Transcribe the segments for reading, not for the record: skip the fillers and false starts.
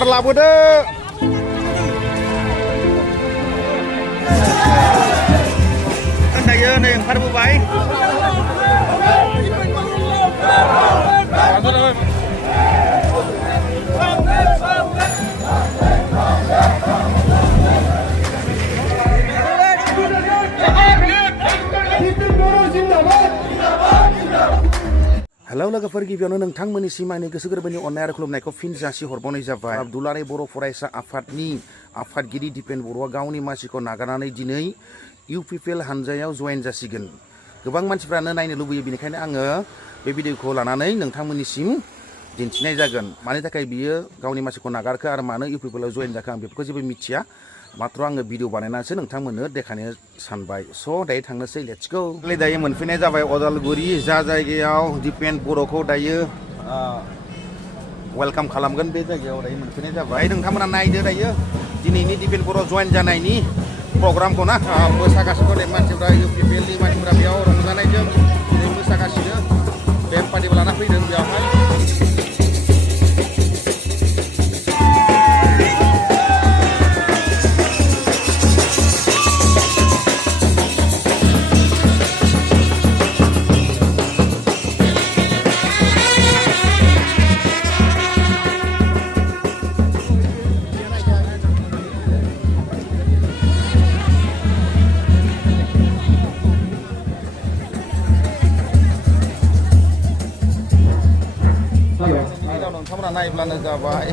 Mar labude. Dayo nih oंखारबोबाय. Halo लोगोफोर गिबियावनो नोंथांमोननिसिम आंनि गोसो गोरबोनि अननाय आरो खुलुमनायखौ फिन जासि हरबावनाय जाबाय। दुलाराय बर' फरायसा आफादनि आफादगिरि दिपेन बर'आ गावनि मासिखौ नागारनानै दिनै इउपिपिएल हानजायाव जयेन जासिगोन। गोबां मानसिफ्रानो नायनो लुबैयो, बेनिखायनो आङो बे भिडिअखौ लानानै नोंथांमोननिसिम दिन्थिनाय जागोन। मानि थाखाय बियो गावनि मासिखौ नागारखो आरो मानो इउपिपिएलआव जयेन जाखो आं बेफोरखौ जेबो मिथिया। मात्र आङो भिडिअ बानायनानैसो नोंथांमोननो देखायनो सानबाय। स' दायो थांनोसै, लेट्स गो। दायो मोनफैनाय जाबाय अदालगुरि, जा जायगायाव दिपेन बर'खौ दायो वेलकाम खालामगोन, बे जायगायाव दायो मोनफैनाय जाबाय। नोंथांमोना नायदो दायो दिनैनि दिपेन बर' जयेन जानायनि प्रग्रामखौ ना। मोसागासिनो दं मानसिफ्रा, इउपिपिएलनि मानसिफ्रा बेयाव रंजानायजों दिनै मोसागासिनो। बेन्ड पार्टिबो लाना फैदों बेयावहाय। नोंथांमोना नायब्लानो जाबाय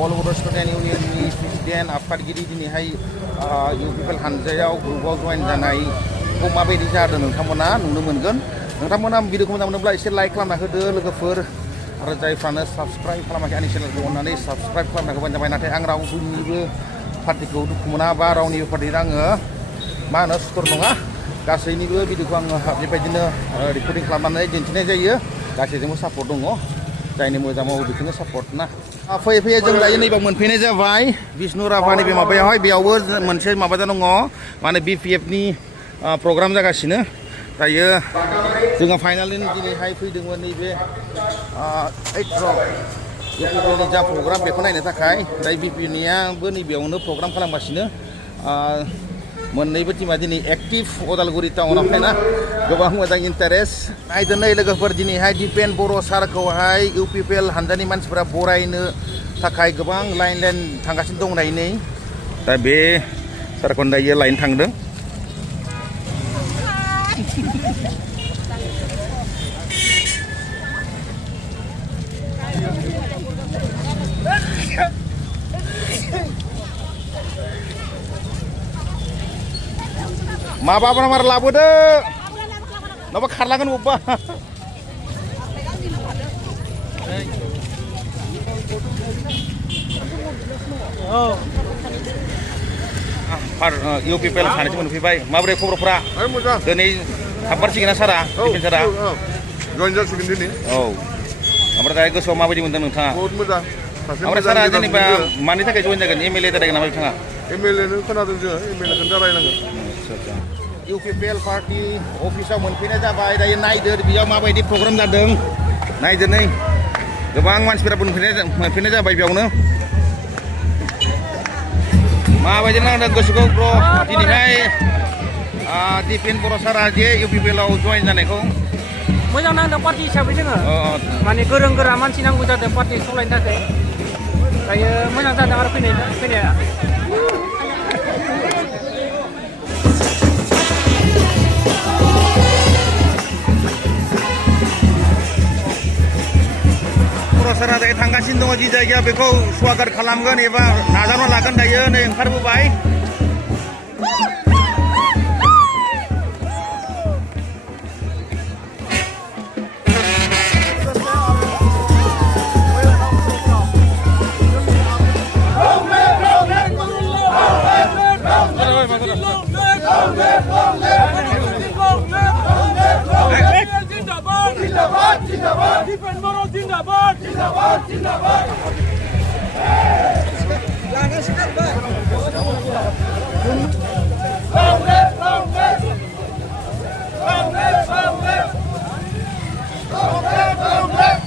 अल बड' स्टुडेन्ट इउनियननि प्रेसिडेन्ट आफादगिरि दिनैहाय इउपिपिएल हानजायाव ग्रुपआव जयेन जानायखौ माबायदि जादों नोंथांमोना नुनो मोनगोन। नोंथांमोना भिडिअखौ मोजां मोनोब्ला एसे लाइक खालामना होदो लोगोफोर, आरो जायफ्रानो साबस्क्राइब खालामाखै आंनि चेनेलखौ अननानै साबस्क्राइब खालामना होबानो जाबाय। नाथाय आं रावनिबो पार्टिखौ दुखु मोना बा रावनिबो पार्टिजों आङो मा होनो सुथुर नङा। गासैनिबो भिडिअखौ आङो बेबायदिनो रेकर्डिं खालामनानै दिन्थिनाय जायो। गासैजोंबो सापर्ट दङ, जायनि मोजां मावो बेखौनो सापर्ट ना। फैयै फैयै जों दायो नैबाव मोनफैनाय जाबाय बिष्णु राभानि बे माबायावहाय। बेयावबो मोनसे माबा दङ, माने बिपिएफनि प्रग्राम जागासिनो दायो। जोङो फाइनालि दिनैहाय फैदोंमोन नैबे इउपिपिएलनि जा प्रग्राम बेखौ नायनो थाखाय। दायो बिपिएफनियाबो नैबेयावनो प्रग्राम खालामगासिनो। मोननैबो टिमा दिनै एक्टिभ अदालगुरि टाउनावहाय ना, गोबां मोजां इन्टारेस्ट। नायदो नै लोगोफोर, दिनैहाय दिपेन बर' सारखौहाय इउपिपिएल हानजानि मानसिफोरा बरायनो थाखाय गोबां लाइन लाइन थांगासिनो दं नै। दा बे सारखौ दायो लाइन थांदों। माबाफोर मार लाबोदो, नङाबा खारलांगोन बबेबा। इउपिपिएल सानैसो मोनफैबाय। माबोरै खबरफ्रा? मोजां। दिनै हाबमारसिगोन ना सारा? सारा जयेन जासिगोन दिनै। औ, ओमफ्राय दायो गोसोआव माबायदि मोनदों नोंथाङा? बहुत मोजां। ओमफ्राय सारा जेनेबा मानि थाखाय जयेन जागोन? एमएलए जादों नामा बिथाङा? एमएलए खोनादों जोङो, एमएलए दा रायलायनांगोन। इउपिपिएल पार्टी अफिसाव मोनफैनाय जाबाय। दायो नायदो बेयाव माबायदि प्रग्राम जादों, नायदो नै गोबां मानसिफोरा मोनफैनाय जाबाय बेयावनो। माबायदि नांदों गोसोखौ ब्र' दिनैहाय दिपेन बर' सारा जे इउपिपिएलआव जयेन जानायखौ? मोजां नांदों पार्टी हिसाबै जोङो। माने गोरों गोरा मानसि नांगौ जादों पार्टी सालायनो थाखाय। दायो मोजां जादों आरो फैनाया। बर' सारा दायो थांगासिनो दङ जि जायगायाव, बेखौ स्वागत खालामगोन एबा नाजावना लागोन। दायो नै ओंखारबोबाय। Dipen Boro Zindabad! Zindabad! Zindabad! Jangan sekarang. Congress! Congress! Congress! Congress! Congress! Congress!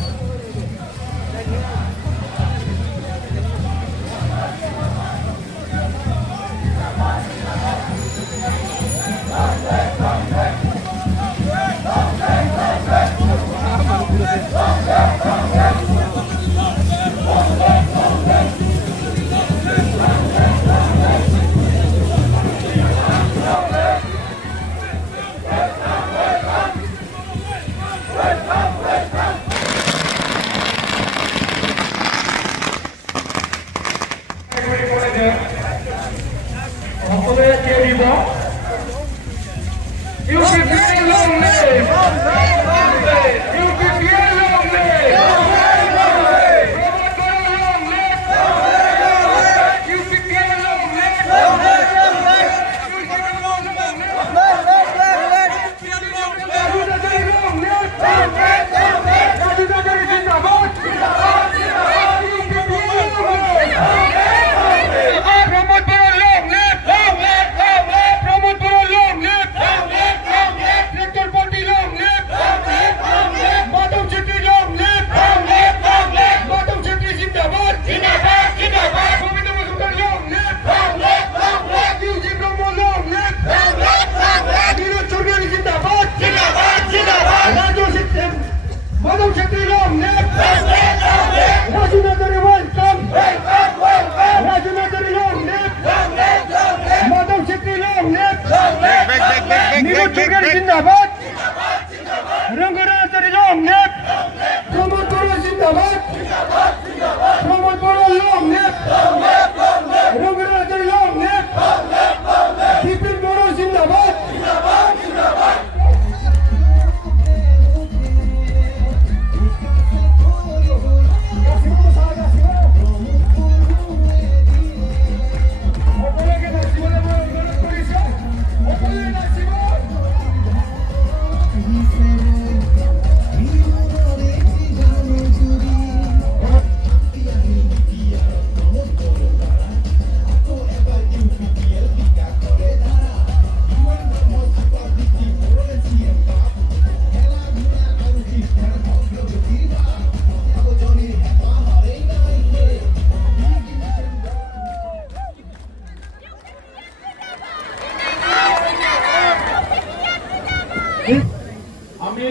আমি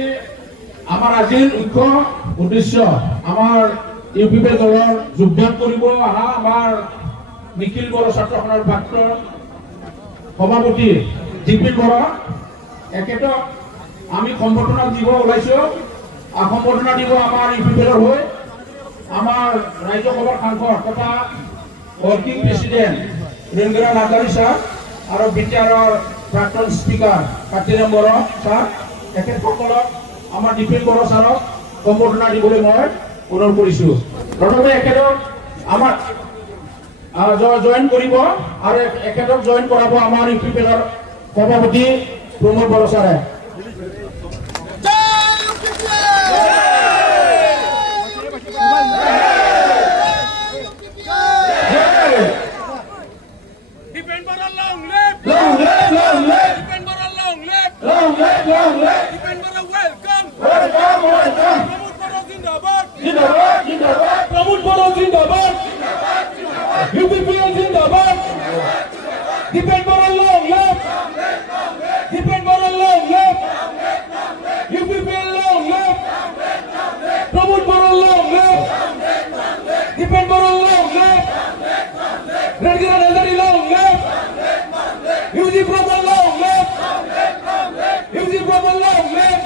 আমার আজিৰ মুখ্য উদ্দেশ্য আমাৰ ইউপিপি দলৰ যোগদান কৰিব অহা আমাৰ নিখিল বড়ো ছাত্ৰসংঘৰ প্ৰাক্তন সভাপতি জিপিন বড়ো এখেতক আমি সম্বৰ্ধনা দিব ওলাইছো। সম্বৰ্ধনা দিব আমাৰ ইউপিপিৰ হৈ আমাৰ ৰাজ্যসভাৰ সাংসদ তথা ৱৰ্কিং প্ৰেচিডেণ্ট ৰেংগৰা নাৰ্জাৰী ছাৰ আৰু বিটিআৰৰ প্ৰাক্তন স্পীকাৰ কাতিৰাম বড়ো ছাৰ এখেতসকলক আমাৰ জিপিন বড়ো ছাৰক সম্বৰ্ধনা দিবলৈ মই অনুৰোধ কৰিছো। প্ৰথমে এখেতক আমাৰ জয়েন কৰিব আৰু এখেতক জয়েন কৰাব আমাৰ ইউপিপিৰ সভাপতি প্ৰমোদ বড়ো ছাৰে। Depend for a long live. Long live, long live, Depend for a long live. long live, long live. Depend for a welcome. Welcome, welcome. Pramod Boro Zindabad. Zindabad, Zindabad. Pramod Boro Zindabad. UPPL Zindabad. Depend for a long life. Depend for a long life. UPPL long life. Pramod Boro long life. Depend for a long life. Rengara Narzari long life. UG Brahman long life. UG Brahman long life.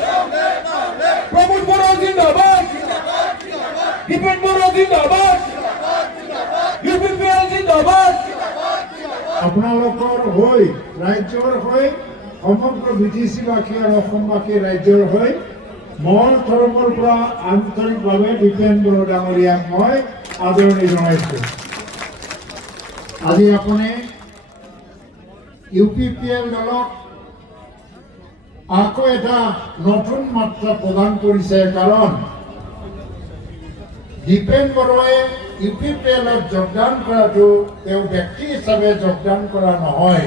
Pramod Boro Zindabad. Depend Boro Zindabad. UPPL Zindabad. আপোনালোকৰ হৈ ৰাজ্যৰ হৈ সমগ্ৰ বিটিচিবাসী আৰু অসমবাসী ৰাজ্যৰ হৈ মোৰ তৰফৰ পৰা আন্তৰিকভাৱে দীপেন বড়ো ডাঙৰীয়াক মই আদৰণি জনাইছোঁ। আজি আপুনি UPPL দলক আকৌ এটা নতুন মাত্ৰা প্ৰদান কৰিছে, কাৰণ দীপেন বড়োৱে UPPLত যোগদান কৰাটো তেওঁ ব্যক্তি হিচাপে যোগদান কৰা নহয়,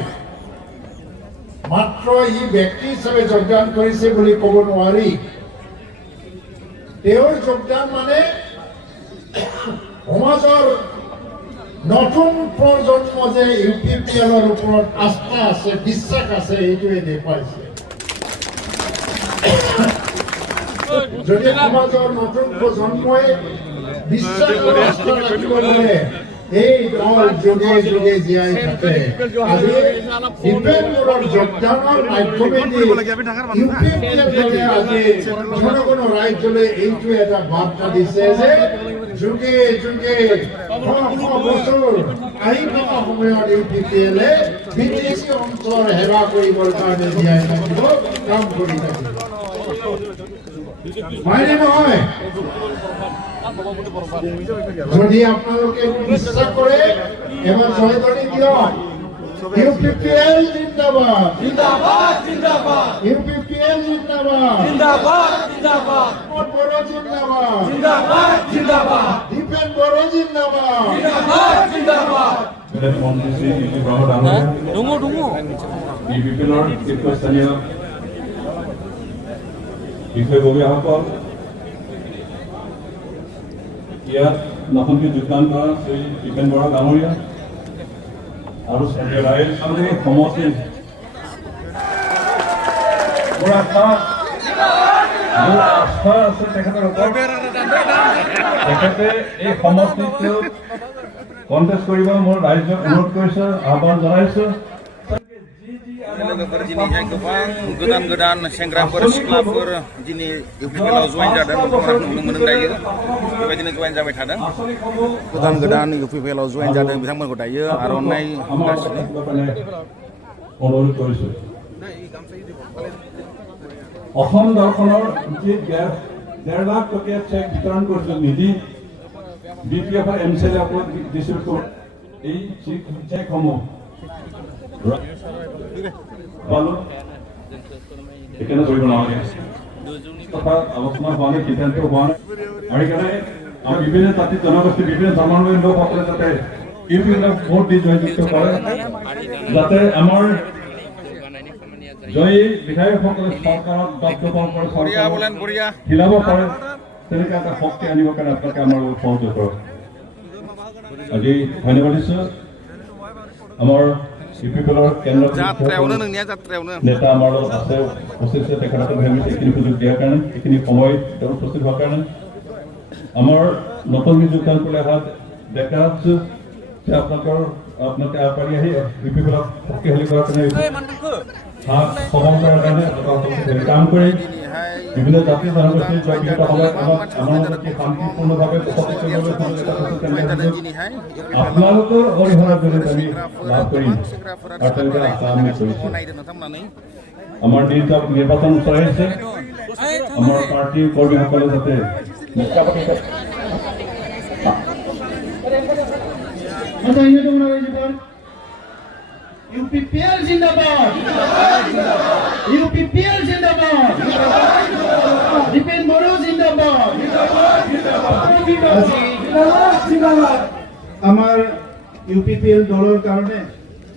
মাত্ৰ ই ব্যক্তি হিচাপে যোগদান কৰিছে বুলি ক'ব নোৱাৰি। তেওঁৰ যোগদান মানে সমাজৰ নতুন প্ৰজন্ম যে UPPLৰ ওপৰত আস্থা আছে, বিশ্বাস আছে, এইটোৱে দেখুৱাইছে। যদি সমাজৰ নতুন প্ৰজন্মই বিশ্বাস আৰু আস্থা ৰাখিব পাৰে, এই দল যুগে যুগে জীয়াই থাকে। আজি দীপেন বড়োৰ যোগদানৰ মাধ্যমেদি UPPL দলে আজি জনগণৰ ৰাজ্যলৈ এইটোৱে এটা বাৰ্তা দিছে যে যুগে যুগে বছৰ আহি থকা সময়ত UPPLে বিটিচি অঞ্চলৰ সেৱা কৰিবৰ কাৰণে জীয়াই থাকিব, কাম কৰি থাকিব। হয়নে নহয়? যদি আপোনালোকে বিশ্বাস কৰে এবাৰ জয়ধ্বনি দিয়ক। UPPL জিন্দাবাদ, Zindabad, Zindabad. UPPL জিন্দাবাদ, Zindabad, Zindabad. পramod বড়ো জিন্দাবাদ, Zindabad, Zindabad. দীপেন বড়ো জিন্দাবাদ। Zindabad, Zindabad. UPPLৰ শীৰ্ষস্থানীয় বিষয়ববীয়াসকল, ইয়াত নতুনকৈ যোগদান কৰা শ্ৰী দীপেন বড়ো ডাঙৰীয়া আৰু ৰাইজ সমষ্টি মোৰ আস্থা আছে তেখেতৰ ওপৰত। তেখেতে এই সমষ্টিটো কণ্টেষ্ট কৰিব মোৰ ৰাইজক অনুৰোধ কৰিছোঁ, আহ্বান জনাইছোঁ। लोगोफोर दिनैहाय गोबां गोदान गोदान सेंग्राफोर सिख्लाफोर दिनै UPPLआव जयेन जादों, नोंथांमोना नुनो मोनदों दायो बेबायदिनो जयेन जाबाय थादों। गोदान गोदान UPPLआव जयेन जादों, बिथांमोनखौ दायो आर'नाइ होगासिनो। অনুৰোধ কৰিছোঁ। অসম দৰ্শনৰ যি 1.5 লাখ টকীয়া চেক বিতৰণ কৰিছোঁ নিধি BPFৰ MCLA দিছোঁ। এই চেকসমূহ পালো, সেইকাৰণে কৰিব নালাগে। কথা আলোচনা হোৱা নাই, সিদ্ধান্ত হোৱা নাই। আৰু সেইকাৰণে আমাৰ বিভিন্ন জাতি জনগোষ্ঠী বিভিন্ন ধৰ্মাৱলম্বী লোকসকলে যাতে ইউপিবিলাক ভোট দি জয়যুক্ত কৰে, যাতে আমাৰ জয়ী বিধায়কসকলে চৰকাৰত বাধ্যবান কৰে, চৰকাৰক হিলাব পাৰে, তেনেকুৱা এটা শক্তি আনিবৰ কাৰণে আপোনালোকে আমাৰ লগত সহযোগ কৰক। আজি ধন্যবাদ দিছোঁ আমাৰ ইউপিপিএলৰ কেন্দ্ৰীয় নেতা আমাৰ লগত আছে, উপস্থিত আছে, তেখেতক ভাবিছে এইখিনি সুযোগ দিয়াৰ কাৰণে, এইখিনি সময় তেওঁ উপস্থিত হোৱাৰ কাৰণে। আমাৰ নতুনকৈ যোগদান কৰি অহা ডেকা আছে যে আপোনালোকে আগবাঢ়ি আহি ইউপিপিএলক শক্তিশালী কৰাৰ কাৰণে সবল কৰাৰ কাৰণে কাম কৰি বিভিন্ন জাতি জনগোষ্ঠীৰ বিভিন্ন সময়ত আমাৰ মাজত শান্তিপূৰ্ণভাৱে বসতি কৰিবলৈ আপোনালোকৰ অৰিহণাৰ জৰিয়তে আমি লাভ কৰিম আৰু তেনেকৈ আশা আমি কৰিছোঁ। আমাৰ নিৰ্বাচন ওচৰ আহিছে, আমাৰ পাৰ্টীৰ কৰ্মীসকলে যাতে UPPL जिंदाबाद, UPPL जिंदाबाद, दीपेन बोरो जिंदाबाद, আমাৰ UPPL দলেৰ কাৰণে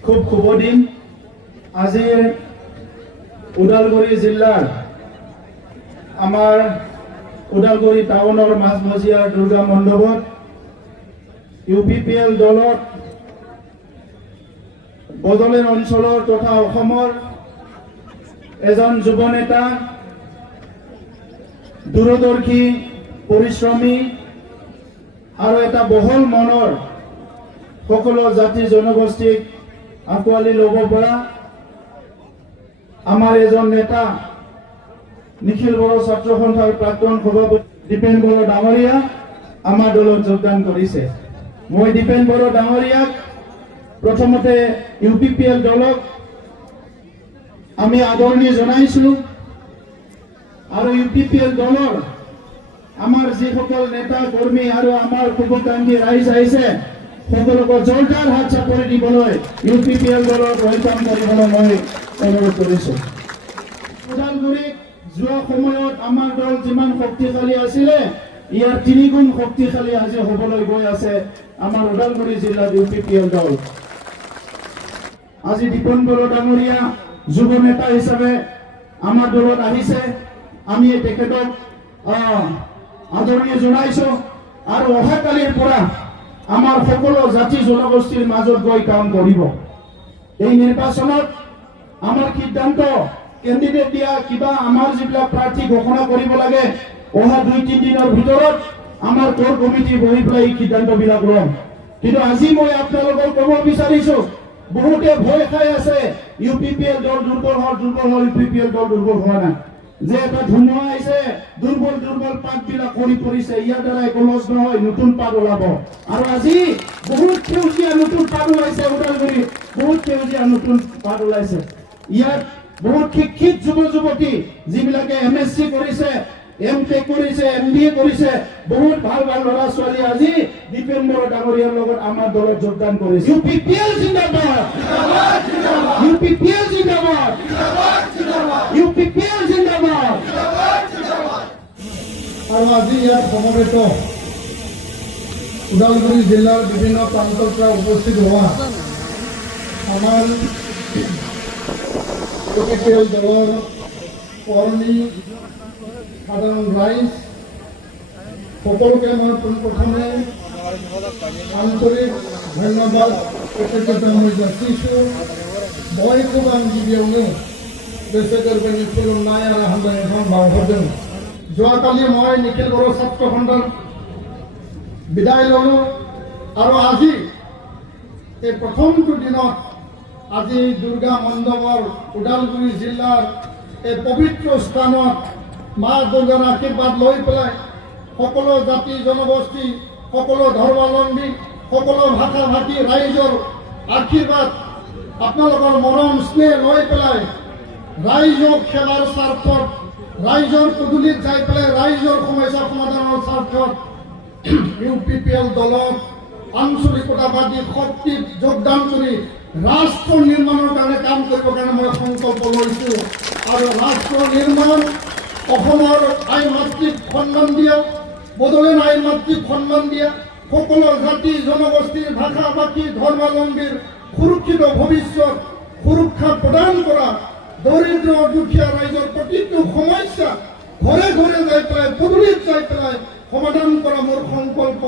খুব শুভ দিন। আজিৰ ওদালগুৰি জিলাৰ আমাৰ ওদালগুৰি টাউনৰ মাজমজিয়াৰ দুৰ্গা মণ্ডপত UPPL দলৰ বদলেৰ অঞ্চলৰ তথা অসমৰ এজন যুৱ নেতা, দূৰদৰ্শী, পৰিশ্ৰমী আৰু এটা বহল মনৰ সকলো জাতি জনগোষ্ঠীক আঁকোৱালি ল'ব পৰা আমাৰ এজন নেতা নিখিল বড়ো ছাত্ৰ সন্থাৰ প্ৰাক্তন সভাপতি দীপেন বড়ো ডাঙৰীয়া আমাৰ দলত যোগদান কৰিছে। মই দীপেন বড়ো ডাঙৰীয়াক প্ৰথমতে UPPL দলক আমি আদৰণি জনাইছো আৰু UPPL দলৰ আমাৰ যিসকল নেতা কৰ্মী আৰু আমাৰ শুভাকাংক্ষী ৰাইজ আহিছে সকলোকে জোৰদাৰ হাত চাপৰি দিবলৈ UPPL দলৰ প্ৰত্যাহ্বান কৰিবলৈ মই অনুৰোধ কৰিছোঁ। ওদালগুৰিত যোৱা সময়ত আমাৰ দল যিমান শক্তিশালী আছিলে ইয়াৰ 3 গুণ শক্তিশালী আজি হ'বলৈ গৈ আছে আমাৰ ওদালগুৰি জিলাৰ UPPL দল। আজি দীপন বড়ো ডাঙৰীয়া যুৱ নেতা হিচাপে আমাৰ দলত আহিছে, আমি তেখেতক আদৰণি জনাইছো আৰু অহাকালিৰ পৰা আমাৰ সকলো জাতি জনগোষ্ঠীৰ মাজত গৈ কাম কৰিব। এই নিৰ্বাচনত আমাৰ সিদ্ধান্ত কেণ্ডিডেট দিয়া কিবা আমাৰ যিবিলাক প্ৰাৰ্থী ঘোষণা কৰিব লাগে অহা 2-3 দিনৰ ভিতৰত আমাৰ কোৰ কমিটি বহি পেলাই এই সিদ্ধান্তবিলাক ল'ম। কিন্তু আজি মই আপোনালোকক ক'ব বিচাৰিছো বহুতে ভয় খাই আছে UPPL দল দুৰ্বল হ'ল UPPL দল দুৰ্বল হোৱা নাই। যে এটা ধুমুহা আহিছে দুৰ্বল পাতবিলাক কৰি পৰিছে, ইয়াৰ দ্বাৰা একো লছ নহয়, নতুন পাত ওলাব। আৰু আজি বহুত সেউজীয়া নতুন পাত ওলাইছে, ওদালগুৰিত বহুত সেউজীয়া নতুন পাত ওলাইছে। ইয়াত বহুত শিক্ষিত যুৱ যুৱতী যিবিলাকে MSc কৰিছে, MTech কৰিছে, MBA কৰিছে, বহুত ভাল ল'ৰা ছোৱালী আজি দীপেন বড়ো ডাঙৰীয়াৰ লগত আমাৰ দলত যোগদান কৰিছে। UPPL জিন্দাবাদ, UPPL জিন্দাবাদ, UPPL জিন্দাবাদ। আৰু আজি ইয়াত সমবেত ওদালগুৰি জিলাৰ বিভিন্ন প্ৰান্তৰ পৰা উপস্থিত হোৱা আমাৰ UPPL দলৰ কৰ্মী, সাধাৰণ ৰাইজ সকলোকে মই পোনপ্ৰথমে আন্তৰিক ধন্যবাদ কৃতজ্ঞতা মই যাচিছোঁ। बयखौबो आं गिबियावनो गोसो गोरबोनि खुलुमनाय आरो हामलायनायखौ बावहरदों। যোৱাকালি মই নিখিল বড়ো ছাত্ৰ সন্থাৰ বিদায় ল'লোঁ আৰু আজি এই প্ৰথমটো দিনত আজি দুৰ্গা মণ্ডপৰ ওদালগুৰি জিলাৰ এই পবিত্ৰ স্থানত মা দুৰ্গাৰ আশীৰ্বাদ লৈ পেলাই সকলো জাতি জনগোষ্ঠী, সকলো ধৰ্মাৱলম্বী, সকলো ভাষা ভাষী ৰাইজৰ আশীৰ্বাদ আপোনালোকৰ মৰম স্নেহ লৈ পেলাই ৰাইজক সেৱাৰ স্বাৰ্থত, ৰাইজৰ পদূলিত যাই পেলাই ৰাইজৰ সমস্যা সমাধানৰ স্বাৰ্থত UPPL দলত আঞ্চলিকতাবাদী শক্তিত যোগদান কৰি ৰাষ্ট্ৰ নিৰ্মাণৰ কাৰণে কাম কৰিবৰ কাৰণে মই সংকল্প লৈছোঁ। আৰু ৰাষ্ট্ৰ নিৰ্মাণ অসমৰ আই মাতৃক সন্মান দিয়া, বড়োলেণ্ড আই মাতৃক সন্মান দিয়া, সকলো জাতি জনগোষ্ঠীৰ ভাষা ভাষী ধৰ্মাৱলম্বীৰ সুৰক্ষিত ভৱিষ্যত সুৰক্ষা প্ৰদান কৰা, দৰিদ্ৰ দুখীয়া ৰাইজৰ প্ৰতিটো সমস্যা ঘৰে ঘৰে যাই পেলাই পদূলিত যাই পেলাই সমাধান কৰা মোৰ সংকল্প।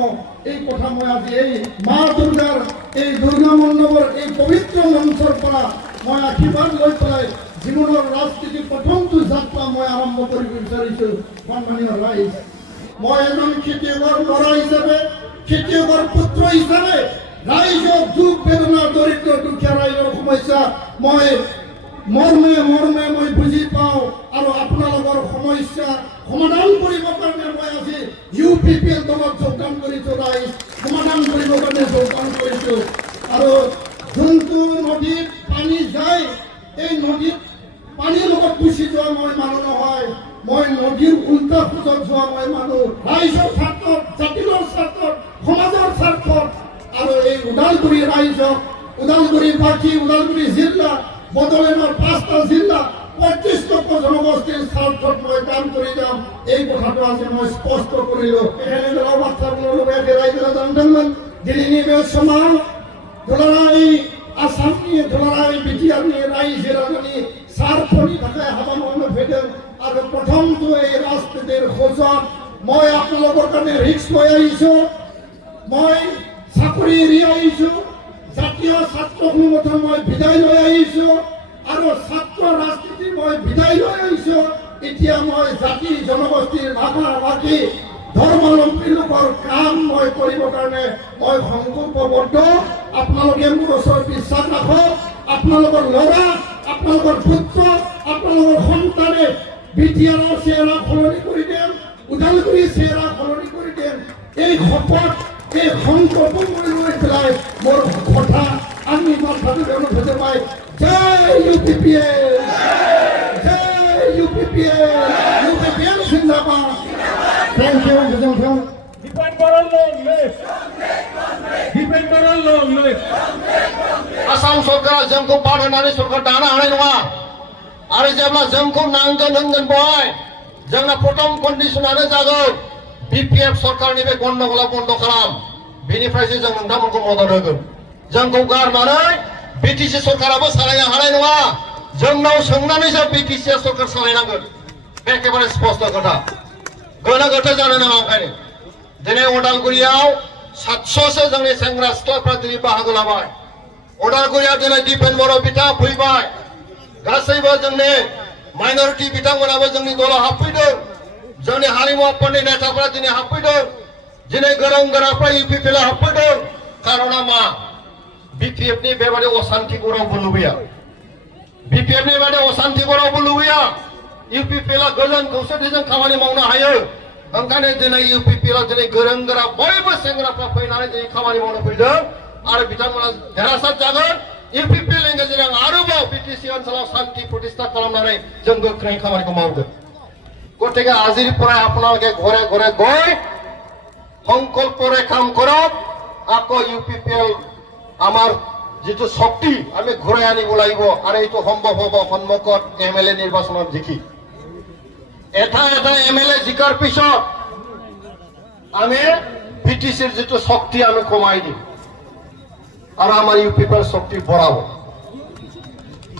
এই কথা মই আজি এই মা দুৰ্গাৰ এই দুৰ্গা মণ্ডপৰ এই পবিত্ৰ মঞ্চৰ পৰা মই আশীৰ্বাদ লৈ পেলাই জীৱনৰ ৰাজনীতিৰ প্ৰথমটো যাত্ৰা মই আৰম্ভ কৰিব বিচাৰিছোঁ। সন্মানীয় ৰাইজ, মই এজন খেতিয়কৰ ল'ৰা হিচাপে, খেতিয়কৰ পুত্ৰ হিচাপে ৰাইজৰ দুখ বেদনা, দৰিদ্ৰ দুখীয়া ৰাইজৰ সমস্যা মই মৰ্মে মৰ্মে মই বুজি পাওঁ আৰু আপোনালোকৰ সমস্যা সমাধান কৰিবৰ কাৰণে মই আজি UPPL দলত যোগদান কৰিছোঁ। ৰাইজ সমাধান কৰিবৰ কাৰণে যোগদান কৰিছোঁ। আৰু যোনটো নদীত পানী যায়, এই নদীত পানীৰ লগত গুচি যোৱা মই মানুহ নহয়, মই নদীৰ উল্টা খোজত যোৱা মই মানুহ। ৰাইজৰ স্বাৰ্থত, জাতিৰ স্বাৰ্থত, সমাজৰ স্বাৰ্থত আৰু এই ওদালগুৰি ৰাইজক, ওদালগুৰিবাসী, ওদালগুৰি জিলা, বড়োলেণ্ডৰ 5টা জিলা, 35 জনগোষ্ঠীৰ স্বাৰ্থত মই কাম কৰি যাম। এই কথাটো আজি মই স্পষ্ট কৰিলোঁ। এখানে যাৰা বাচ্চাগুলো ৰাইজেৰা জানতেন দিল্লি সমান দুলাৰাই আসাম নিয়ে, দুলাৰাই বিটিআৰ নিয়ে ৰাইজেৰা জানি স্বাৰ্থনি থাকে হাবামন্ন ফেডেল। আৰু প্ৰথমটো এই ৰাজনীতিৰ খোজত মই আপোনালোকৰ কাৰণে ৰিস্ক লৈ আহিছোঁ। মই চাকৰি এৰি আহিছোঁ, জাতীয় ছাত্ৰ সংগঠন মই বিদায় লৈ আহিছোঁ আৰু ছাত্ৰ ৰাজনীতি মই বিদায় লৈ আহিছোঁ। এতিয়া মই জাতি জনগোষ্ঠীৰ ভাষা ভাষী ধৰ্মাৱলম্বী লোকৰ কাম মই কৰিবৰ কাৰণে মই সংকল্পবদ্ধ। আপোনালোকে মোৰ ওচৰত বিশ্বাস ৰাখক। আপোনালোকৰ ল'ৰা, আপোনালোকৰ পুত্ৰ, আপোনালোকৰ সন্তানে বিটিআৰৰ চেহেৰা সলনি কৰি দিম, ওদালগুৰিৰ চেহেৰা সলনি কৰি দিম। এই শপত, এই সংকল্প মই লৈ পেলাই মোৰ কথা আমি মাথাটো অনুভূতি পাই জয় UPPL, জয় UPPL, UPPL জিন্দাবাদ। Thank you, President. आसाम सरकारा जोंखौ बाद होनानै सरकार दानो हानाय नङा आरो जेब्ला जोंखौ नांगोन होनगोन बेवहाय जोंना प्रथम कन्डिशनानो जागोन BPF सरकारनि बे गन्डगोला बन्द खालाम, बेनिफ्रायसो जों नोंथांमोनखौ मदद होगोन। जोंखौ गारनानै BTC सरकाराबो सालायनो हानाय नङा। जोंनाव सोंनानैसो BTC सरकार सालायनांगोन। बे एखेबारे स्पष्ट खोथा, गोनो गोथो जानो नाङा। ओंखायनो दिनै उदालगुरियाव 700सो जोंनि सेंग्रा सिख्लाफ्रा दिनै बाहागो लाबाय। उदालगुरियाव दिनै दिपेन बर' बिथाङा फैबाय, गासैबो जोंनि माइनरिटि बिथांमोनाबो जोंनि दलाव हाबफैदों, जोंनि हारिमु आफादनि नेताफ्रा दिनै हाबफैदों, दिनै गोरों गोराफ्रा UPPL हाबफैदों। कारना मा? BPFनि बेबादि असान्थिखौ रावबो लुबैया, BPFनि बेबादि असान्थिखौ रावबो लुबैया। UPPL गोजोन खौसेथिजों खामानि मावनो हायो। ओंखायनो दिनै UPPL दिनै गोरों गोरा बयबो सेंग्राफ्रा फैनानै दिनै खामानि मावनो फैदों आरो बिथांमोना देरहासार जागोन। UPPLनि गेजेरजों आरोबाव BTC ओनसोलाव शान्ति प्रतिष्ठा खालामनानै जों गोख्रोङै खामानिखौ मावगोन। गतिके আজিৰ পৰাই আপোনালোকে ঘৰে ঘৰে গৈ সংকল্পৰে কাম কৰক। আকৌ UPPL আমাৰ যিটো শক্তি আমি ঘূৰাই আনিব লাগিব আৰু এইটো সম্ভৱ হ'ব সন্মুখত MLA নিৰ্বাচনত জিকি। এটা এটা MLA জিকাৰ পিছত আমি BTCৰ যিটো শক্তি আমি কমাই দিম আৰু আমাৰ UPPL শক্তি বঢ়াব।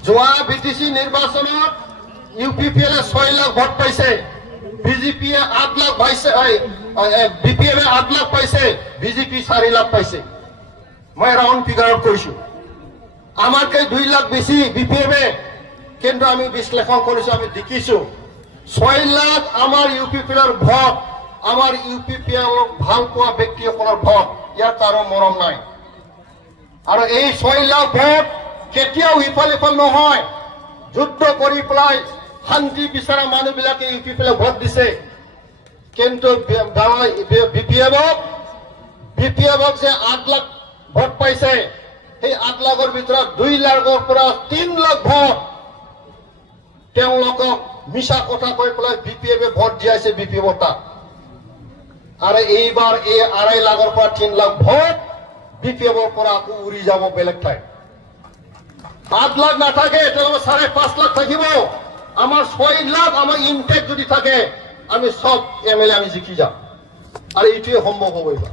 যোৱা BTC নিৰ্বাচনত UPPL 6 লাখ ভোট পাইছে, BJPয়ে 8 লাখ পাইছে, BPF 8 লাখ পাইছে, BJP 4 লাখ পাইছে। মই ৰাউণ্ড ফিগাৰত কৈছো, আমাতকৈ 2 লাখ বেছি BPF-এ, কিন্তু আমি বিশ্লেষণ কৰিছো, আমি দেখিছো 6 লাখ আমাৰ UPPL-ৰ ভোট, আমাৰ UPPL-ক ভাল পোৱা ব্যক্তিসকলৰ ভোট, ইয়াত আৰু মৰম নাই। আৰু এই 6 লাখ ভোট কেতিয়াও ইফাল ইফাল নহয়। যুদ্ধ কৰি পেলাই শান্তি বিচৰা মানুহবিলাকে UPPL ভোট দিছে, কিন্তু BPF-ক যে 8 লাখ ভোট পাইছে, সেই 8 লাখৰ ভিতৰত 2 লাখৰ পৰা 3 লাখ ভোট তেওঁলোকক মিছা কথা কৈ পেলাই BPF-এ ভোট দিয়াইছে BPF-ৰ তাত। আৰু এইবাৰ এই 2.5 লাখৰ পৰা 3 লাখ ভোট BPF-ৰ পৰা আকৌ উৰি যাব বেলেগ ঠাইত। 8 লাখ নাথাকে, তেওঁলোকে 5.5 লাখ থাকিব। আমার 6 লাখ আমার ইনটেক যদি থাকে আমি সব এমএলএ আমি জিকি যাম আর এইটোৱে সম্ভৱ হ'ব এবাৰ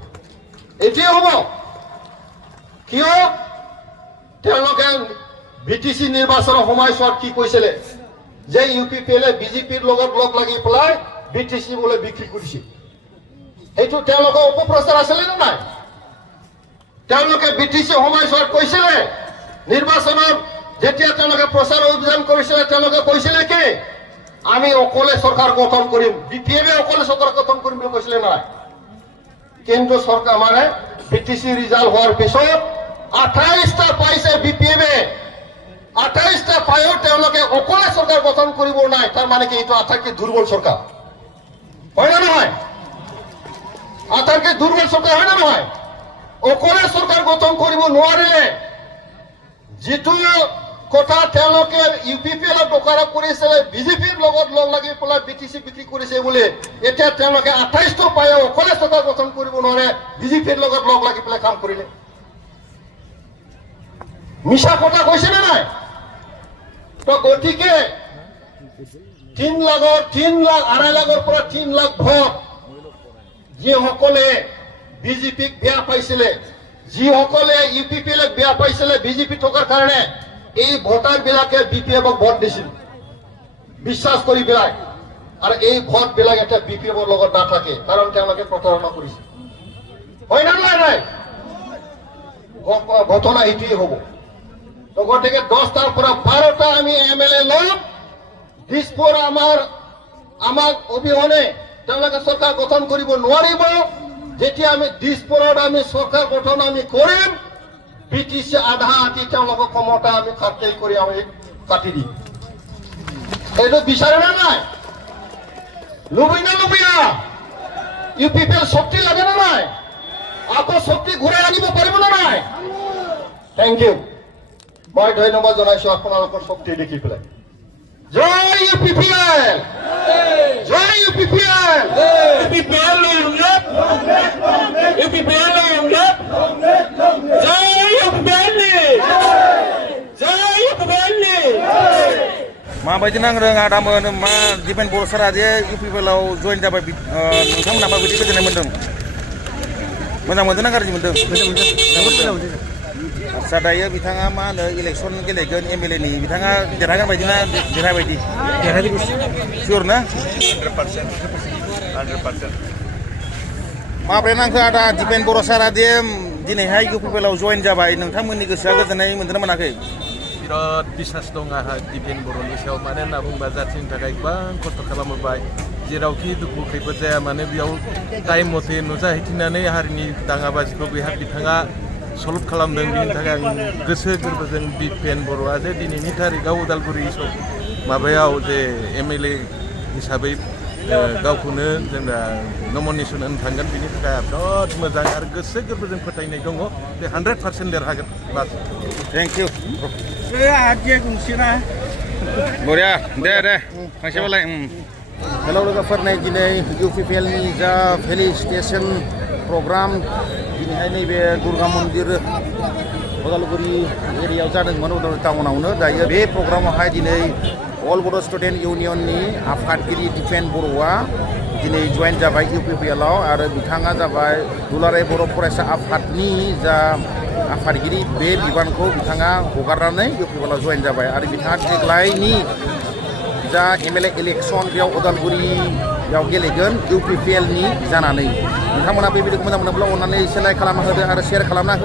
এইটোৱে হ'ব কিয় তেওঁলোকে বিটিসি নিৰ্বাচনৰ সময়ছোৱাত কি কৈছিলে যে ইউপিপিএলে বিজেপিৰ লগত লগ লাগি পেলাই বিটিসি বোলে বিক্ৰী কৰিছে এইটো তেওঁলোকৰ অপপ্ৰচাৰ আছিলে নে নাই তেওঁলোকে বিটিসি সময়ছোৱাত কৈছিলে নিৰ্বাচনত যেতিয়া তেওঁলোকে প্ৰচাৰ অভিযান কৰিছিলে তেওঁলোকে কৈছিলে কি আমি অকলে চৰকাৰ গঠন কৰিম বিপিএমে অকলে চৰকাৰ গঠন কৰিম বুলি কৈছিলে নাই কেন্দ্ৰ চৰকাৰ মানে বিটিসি ৰিজাল্ট হোৱাৰ পিছত 28টা পাইছে বিপিএমে 28টা পায়ো তেওঁলোকে অকলে চৰকাৰ গঠন কৰিব নাই তাৰ মানে কি এইটো আটাইতকৈ দুৰ্বল চৰকাৰ হয় না নহয় আটাইতকৈ দুৰ্বল চৰকাৰ হয় না নহয় অকলে চৰকাৰ গঠন কৰিব নোৱাৰিলে যিটো কথা তেওঁলোকে ইউপিপিএলৰ দোকানত কৰিছিলে বিজেপিৰ লগত লগ লাগি পেলাই বিটিসি বিক্ৰী কৰিছে বুলি এতিয়া তেওঁলোকে 28টা পায়ো অকলে চৰকাৰ গঠন কৰিব নোৱাৰে বিজেপিৰ লগত লগ লাগি পেলাই কাম কৰিলে মিছা কথা কৈছে নে নাই তো গতিকে 3 লাখ 2.5 লাখৰ পৰা 3 লাখ ভোট যিসকলে বিজেপিক বেয়া পাইছিলে যিসকলে ইউপিপিএলক বেয়া পাইছিলে বিজেপি থকাৰ কাৰণে এই ভোটাৰ বিলাকে বিপিএমক ভোট দিছিল বিশ্বাস কৰি পেলাই আৰু এই ভোট বিলাক এটা বিপিএমৰ লগত নাথাকে কাৰণ তেওঁলোকে প্ৰতাৰণা কৰিছে হয় না নাই ঘটনা এইটোৱেই হ'ব তো গতিকে 10টাৰ পৰা 12টা আমি এমএলএ ল'ম দিছপুৰ আমাক অবিহনে তেওঁলোকে চৰকাৰ গঠন কৰিব নোৱাৰিব যেতিয়া আমি দিছপুৰত আমি চৰকাৰ গঠন আমি কৰিম বিটিসি আধা আতি তেওঁলোকৰ ক্ষমতা আমি খাটেই কৰি আমি কাটি দিম এইটো বিচাৰে না নাই লুবি না ইউপিপিএল শক্তি লাগে না নাই আকৌ শক্তি ঘূৰাই আনিব পাৰিব না নাই থেংক ইউ মই ধন্যবাদ জনাইছো আপোনালোকৰ শক্তি দেখি পেলাই জয় ইউপিপিএল জয় ইউপিপিএল ইউপিপিএল ইউপিপিএল জয় ইউপিপিএল জয় ইউপিপিএল माबायदि नांदों आदामोन मा दिपेन बर' सारा जे इउपिपिएलआव जइन जाबाय नोंथांमोना माबायदि गोजोननाय मोन्दों मोजां मोनदों ना गाज्रि मोन्दों आदसा दायो बिथाङा मा होनो इलेक्सन गेलेगोन एमएलएनि बिथाङा देरहागोन बायदि ना देरहाय बायदि सियर ना 100% माब्रै नांखो आदा दिपेन बर' सारा जे दिनैहाय इउपिपिएलआव जइन जाबाय नोंथांमोननि गोसोआ गोजोननाय मोन्दों ना मोनाखै बिराद बिसास दं आंहा दिपेन बर'नि सायाव मानो होनना बुङोबा जाथिनि थाखाय गोबां खस्थ' खालामबोबाय जेरावखि दुखु खैफोद जाया मानो बेयाव टाइम मथे नुजाहैथिनानै हारिनि दाङाबाजिखौ बेहा बिथाङा सल्भ खालामदों बिनि थाखाय आं गोसो गोरबोजों दिपेन बर'आ जे दिनैनि थारिखआव उदालगुरि माबायाव जे एमएलए हिसाबै गावखौनो जोंना नमिनेसन होनो थांगोन बिनि थाखाय बिराद मोजां आरो गोसो गोरबोजों फोथायनाय दङ बे 100% देरहागोन बास थेंक इउ बरिया दे फांसेबालाय हेलौ लोगोफोर नै दिनै इउपिपिएलनि जा फेलिसिटेसन प्रग्राम दिनैहाय नैबे दुर्गा मन्दिर उदालगुरि एरियायाव जादोंमोन उदालगुरि टाउनावनो दायो बे प्रग्रामावहाय दिनै अल बड' स्टुडेन्ट इउनियननि आफादगिरि दिपेन बर'आ दिनै जइन जाबाय इउपिपिएलआव आरो बिथाङा जाबाय दुलाराय बर' फरायसा आफादनि जा आफादगिरि बे बिबानखौ बिथाङा हगारनानै इउपिपिएलआव जइन जाबाय आरो बिथाङा देग्लायनि जा एमएलए इलेक्सन बेयाव उदालगुरियाव गेलेगोन इउपिपिएलनि जानानै नोंथांमोना बे भिडिअखौ मोजां मोनोब्ला अननानै एसे लाइक खालामना होदो आरो शेयार खालामना होदो